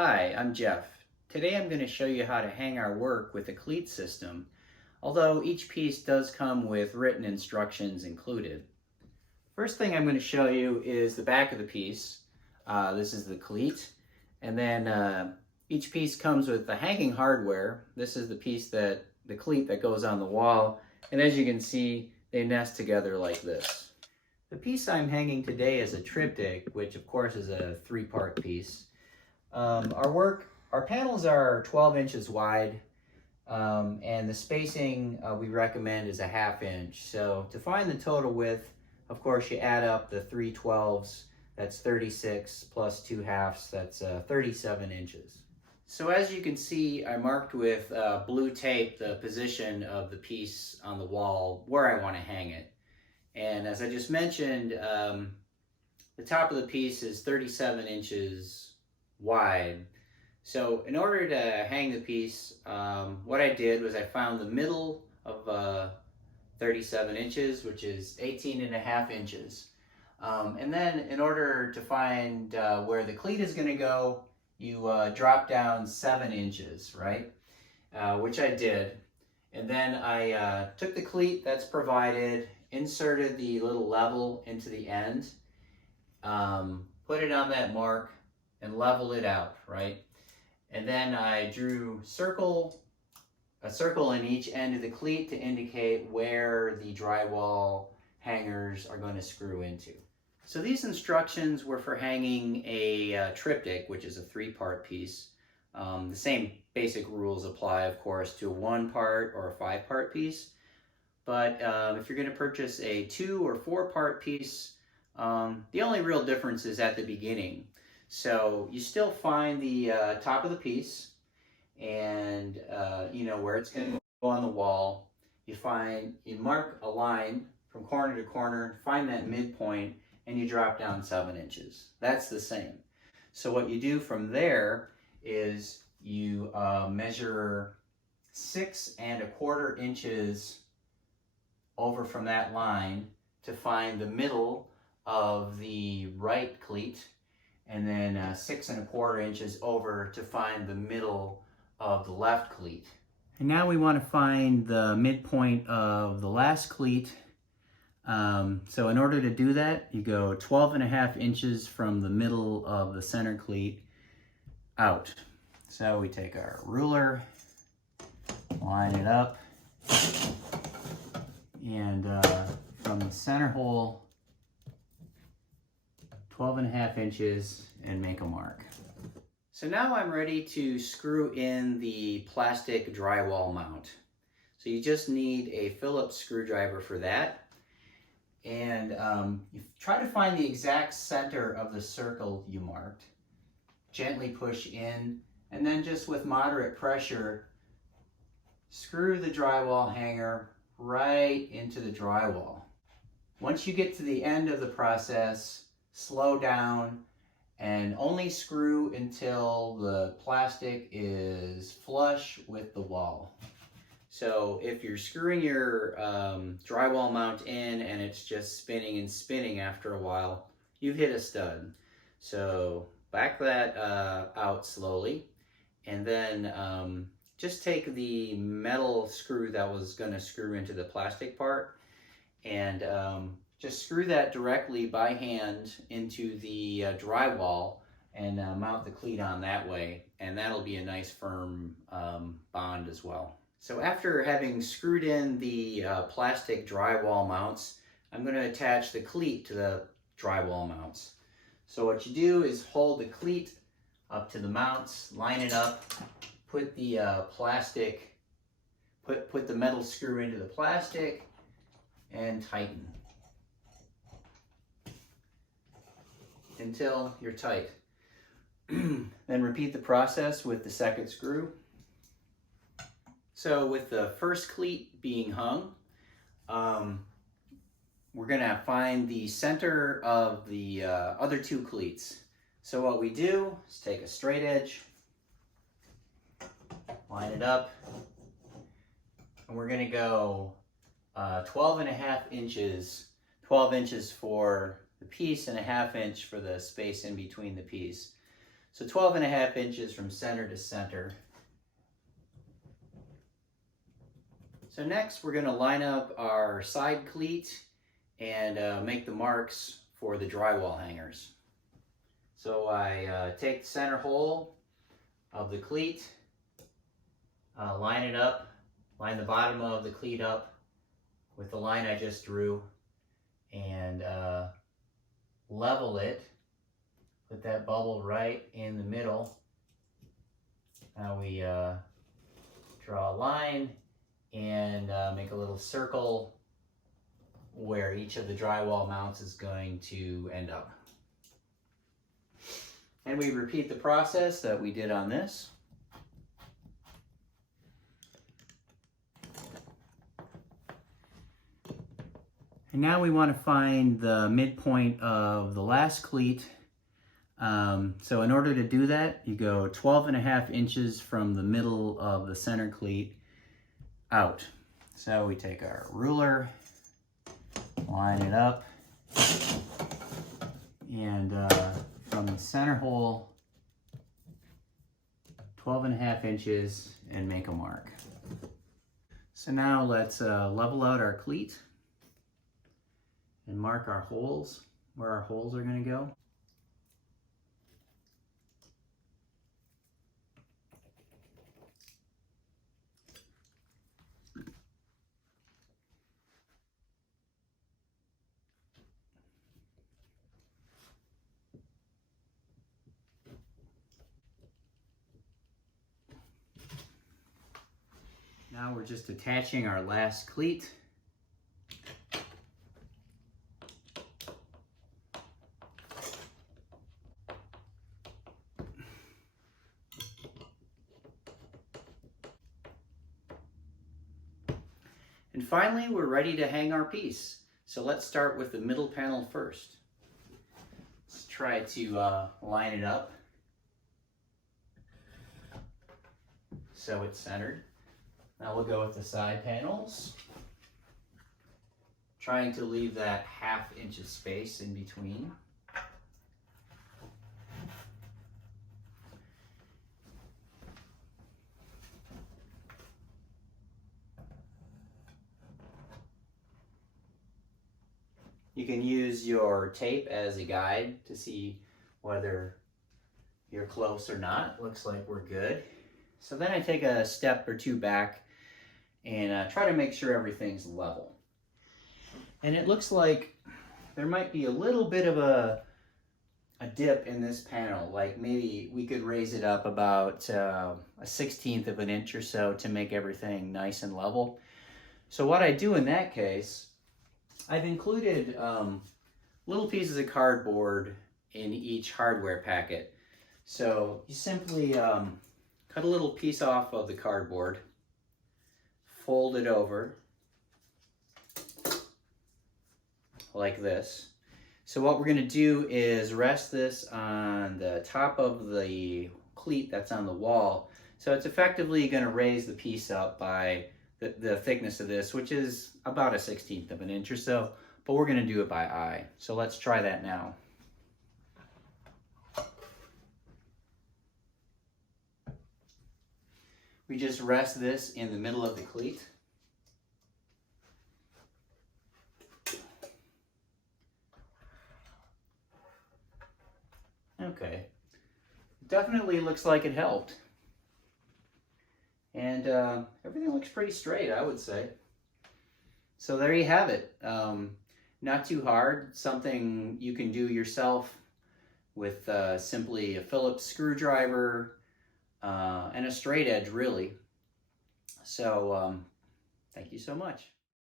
Hi, I'm Jeff. Today I'm going to show you how to hang our work with a cleat system, although each piece does come with written instructions included. First thing I'm going to show you is the back of the piece. This is the cleat, and then each piece comes with the hanging hardware. This is the cleat that goes on the wall, and as you can see, they nest together like this. The piece I'm hanging today is a triptych, which of course is a three-part piece. Our panels are 12 inches wide, and the spacing we recommend is a 1/2 inch. So to find the total width, of course, you add up the 3 12s, that's 36, plus 2 halves, that's 37 inches. So as you can see, I marked with blue tape the position of the piece on the wall where I want to hang it. And as I just mentioned, the top of the piece is 37 inches wide. So in order to hang the piece, what I did was I found the middle of 37 inches, which is 18.5 inches. And then in order to find where the cleat is going to go, you drop down 7 inches, right? Which I did. And then I took the cleat that's provided, inserted the little level into the end, put it on that mark, and level it out, right? And then I drew a circle in each end of the cleat to indicate where the drywall hangers are going to screw into. So these instructions were for hanging a triptych, which is a 3-part piece. The same basic rules apply, of course, to a 1-part or a 5-part piece. But if you're going to purchase a 2 or 4-part piece, the only real difference is at the beginning. So you still find the top of the piece and you know where it's going to go on the wall. You mark a line from corner to corner, find that midpoint, and you drop down 7 inches. That's the same. So what you do from there is you measure 6 1/4 inches over from that line to find the middle of the right cleat, and then 6 1/4 inches over to find the middle of the left cleat. And now we want to find the midpoint of the last cleat. So in order to do that, you go 12.5 inches from the middle of the center cleat out. So we take our ruler, line it up, and from the center hole, 12.5 inches, and make a mark. So now I'm ready to screw in the plastic drywall mount. So you just need a Phillips screwdriver for that. And you try to find the exact center of the circle you marked. Gently push in, and then just with moderate pressure, screw the drywall hanger right into the drywall. Once you get to the end of the process, slow down and only screw until the plastic is flush with the wall. So if you're screwing your drywall mount in and it's just spinning and spinning after a while, you've hit a stud. So back that out slowly, and then just take the metal screw that was going to screw into the plastic part and just screw that directly by hand into the drywall and mount the cleat on that way, and that'll be a nice firm bond as well. So after having screwed in the plastic drywall mounts, I'm going to attach the cleat to the drywall mounts. So what you do is hold the cleat up to the mounts, line it up, put the put the metal screw into the plastic, and tighten until you're tight. Then repeat the process with the second screw. So with the first cleat being hung, we're going to find the center of the other 2 cleats. So what we do is take a straight edge, line it up, and we're going to go 12.5 inches, 12 inches for the piece and a 1/2 inch for the space in between the piece. So 12.5 inches from center to center. So next we're going to line up our side cleat and make the marks for the drywall hangers. So I take the center hole of the cleat, line it up, line the bottom of the cleat up with the line I just drew, and level it. Put that bubble right in the middle. Now we draw a line and make a little circle where each of the drywall mounts is going to end up. And we repeat the process that we did on this. And now we want to find the midpoint of the last cleat. So in order to do that, you go 12.5 inches from the middle of the center cleat out. So we take our ruler, line it up, and from the center hole, 12.5 inches, and make a mark. So now let's level out our cleat and mark our holes, where our holes are going to go. Now we're just attaching our last cleat. And finally, we're ready to hang our piece. So let's start with the middle panel first. Let's try to line it up so it's centered. Now we'll go with the side panels, trying to leave that 1/2 inch of space in between. You can use your tape as a guide to see whether you're close or not. Looks like we're good. So then I take a step or two back and try to make sure everything's level. And it looks like there might be a little bit of a dip in this panel. Like maybe we could raise it up about a 1/16 of an inch or so to make everything nice and level. So what I do in that case, I've included little pieces of cardboard in each hardware packet. So you simply cut a little piece off of the cardboard, fold it over like this. So what we're going to do is rest this on the top of the cleat that's on the wall. So it's effectively going to raise the piece up by the thickness of this, which is about a 1/16 of an inch or so, but we're going to do it by eye. So let's try that now. We just rest this in the middle of the cleat. Okay, definitely looks like it helped. And everything looks pretty straight, I would say. So there you have it. Not too hard, something you can do yourself with simply a Phillips screwdriver and a straight edge, really. So thank you so much.